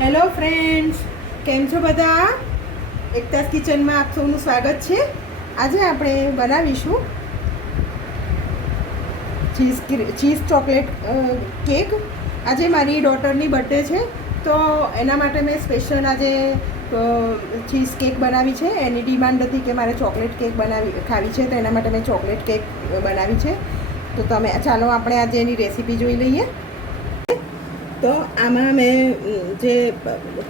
Hello friends, કેમ છો બધા? એકતાસ કિચનમાં આપ સૌનું સ્વાગત છે. આજે આપણે બનાવીશું ચીઝ ચોકલેટ કેક. આજે મારી ડોટરની બર્થડે છે, તો એના માટે મેં સ્પેશિયલ આજે ચીઝ કેક બનાવી છે. એની ડિમાન્ડ હતી કે મારે ચોકલેટ કેક ખાવી છે, તો એના માટે મેં ચોકલેટ કેક બનાવી છે. તો ચાલો આપણે આજે એની રેસીપી જોઈ લઈએ. તો આમાં મેં જે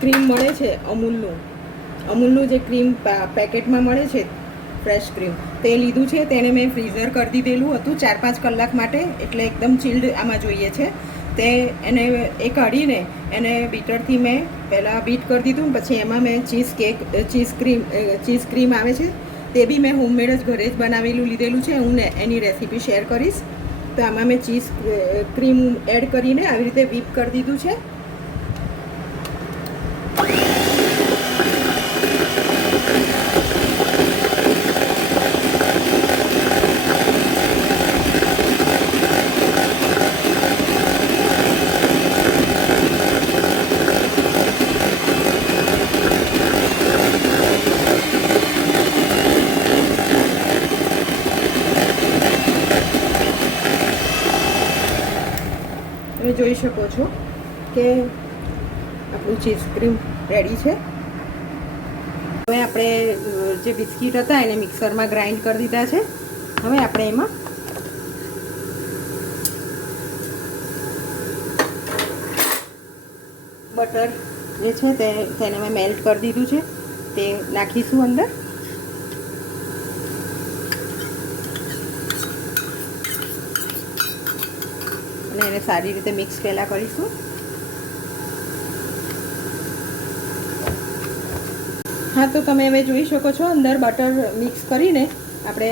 ક્રીમ મળે છે અમૂલનું જે ક્રીમ પેકેટમાં મળે છે, ફ્રેશ ક્રીમ, તે લીધું છે. તેને મેં ફ્રીઝર કરી દીધેલું હતું 4-5 કલાક માટે, એટલે એકદમ ચિલ્ડ આમાં જોઈએ છે. એને કાઢીને એને બીટરથી મેં પહેલાં બીટ કરી દીધું. પછી એમાં મેં ચીઝ ક્રીમ આવે છે, તે બી મેં હોમમેડ જ ઘરે જ બનાવેલું લીધેલું છે. હું એની રેસીપી શેર કરીશ. તો આમાં મેં ચીઝ ક્રીમ એડ કરીને આવી રીતે વ્હીપ કરી દીધું છે. તમે જોઈ શકો છો કે આપણું ચીઝ ક્રીમ રેડી છે. હવે આપણે જે બિસ્કિટ હતા એને મિક્સરમાં ગ્રાઇન્ડ કરી દીધા છે. હવે આપણે એમાં બટર જે છે તેને મેં મેલ્ટ કરી દીધું છે, તે નાખીશું અંદર. અને એને સારી રીતે મિક્સ પહેલાં કરીશું. હા, તો તમે હવે જોઈ શકો છો અંદર બટર મિક્સ કરીને આપણે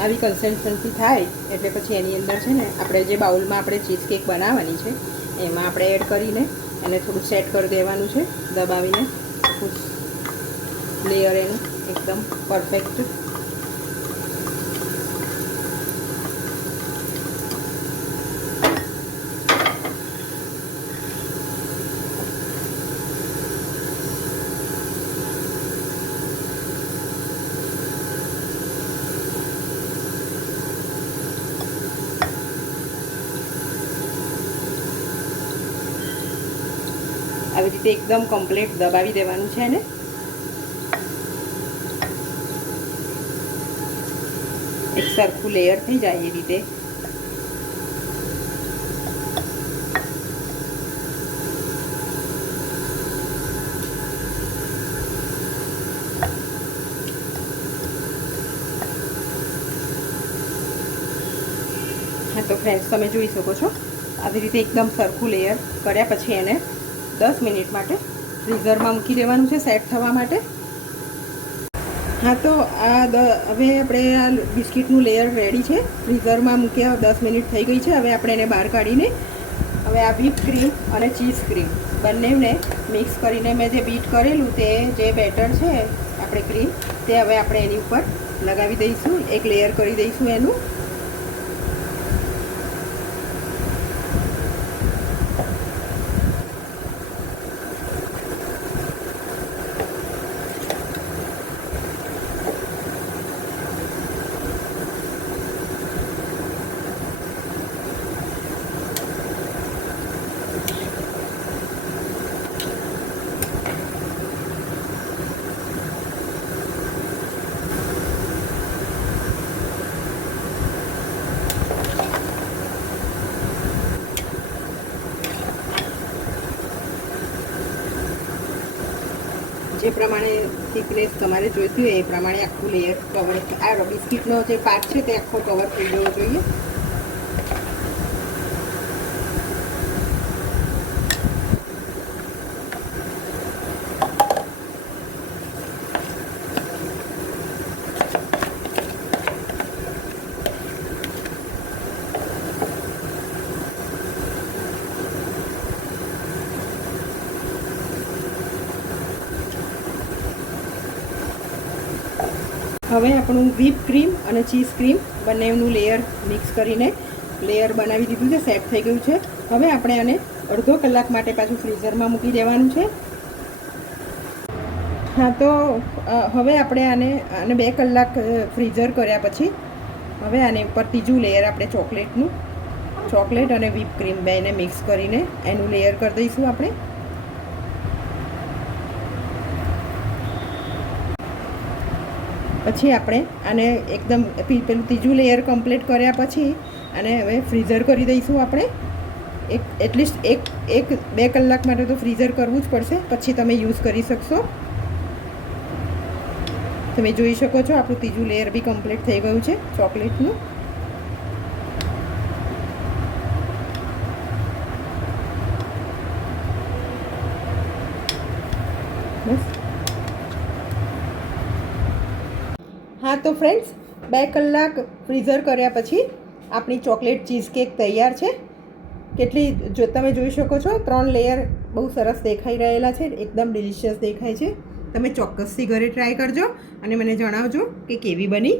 આવી કન્સિસ્ટન્સી થાય એટલે પછી એની અંદર છે ને આપણે જે બાઉલમાં આપણે ચીઝ કેક બનાવવાની છે એમાં આપણે એડ કરીને એને થોડું સેટ કરી દેવાનું છે, દબાવીને. લેયર એનું એકદમ પરફેક્ટ. આવી રીતે એકદમ કમ્પ્લીટ દબાવી દેવાનું છે એને. એક સરખું લેયર થઈ જાય એ રીતે. હા, તો ફ્રેન્ડ્સ તમે જોઈ શકો છો આવી રીતે એકદમ સરખું લેયર કર્યા પછી એને 10 મિનિટ માટે ફ્રીઝરમાં મૂકી દેવાનું છે સેટ થવા માટે. હા, તો હવે આપણે આ બિસ્કિટનું લેયર રેડી છે. ફ્રીઝરમાં મૂક્યા 10 મિનિટ થઈ ગઈ છે. હવે આપણે એને બહાર કાઢીને હવે આ વ્હીપ ક્રીમ અને ચીઝ ક્રીમ બંનેને મિક્સ કરીને મેં જે બીટ કરેલું તે જે બેટર છે આપણે ક્રીમ, તે હવે આપણે એની ઉપર લગાવી દઈશું. એક લેયર કરી દઈશું એનું. જે પ્રમાણે થિકનેસ તમારે જોઈતી હોય એ પ્રમાણે આખું લેયર કવર, આ બિસ્કિટનો જે પાર્ટ છે તે આખો કવર થઈ જવો જોઈએ. હવે આપણું વ્હીપ ક્રીમ અને ચીઝ ક્રીમ બંનેનું લેયર મિક્સ કરીને લેયર બનાવી દીધું છે, સેટ થઈ ગયું છે. હવે આપણે આને અડધો કલાક માટે પાછું ફ્રીઝરમાં મૂકી દેવાનું છે. હા, તો હવે આપણે આને 2 કલાક ફ્રીઝર કર્યા પછી હવે આને ઉપર ત્રીજું લેયર આપણે ચોકલેટ અને વ્હીપ ક્રીમ બેને મિક્સ કરીને એનું લેયર કરી દઈશું આપણે. પછી આપણે આને એકદમ પેલું ત્રીજું લેયર કમ્પ્લીટ કર્યા પછી આને હવે ફ્રીઝર કરી દઈશું આપણે. એટલીસ્ટ 1-2 કલાક માટે તો ફ્રીઝર કરવું જ પડશે, પછી તમે યુઝ કરી શકશો. તમે જોઈ શકો છો આપણું ત્રીજું લેયર બી કમ્પ્લીટ થઈ ગયું છે ચોકલેટનું. બસ. હા, તો ફ્રેન્ડ્સ 2 કલાક ફ્રીઝર કર્યા પછી આપણી ચોકલેટ ચીઝ કેક તૈયાર છે. જો તમે જોઈ શકો છો 3 લેયર બહુ સરસ દેખાઈ રહેલા છે, એકદમ ડિલિશિયસ દેખાય છે. તમે ચોક્કસથી ઘરે ટ્રાય કરજો અને મને જણાવજો કે કેવી બની.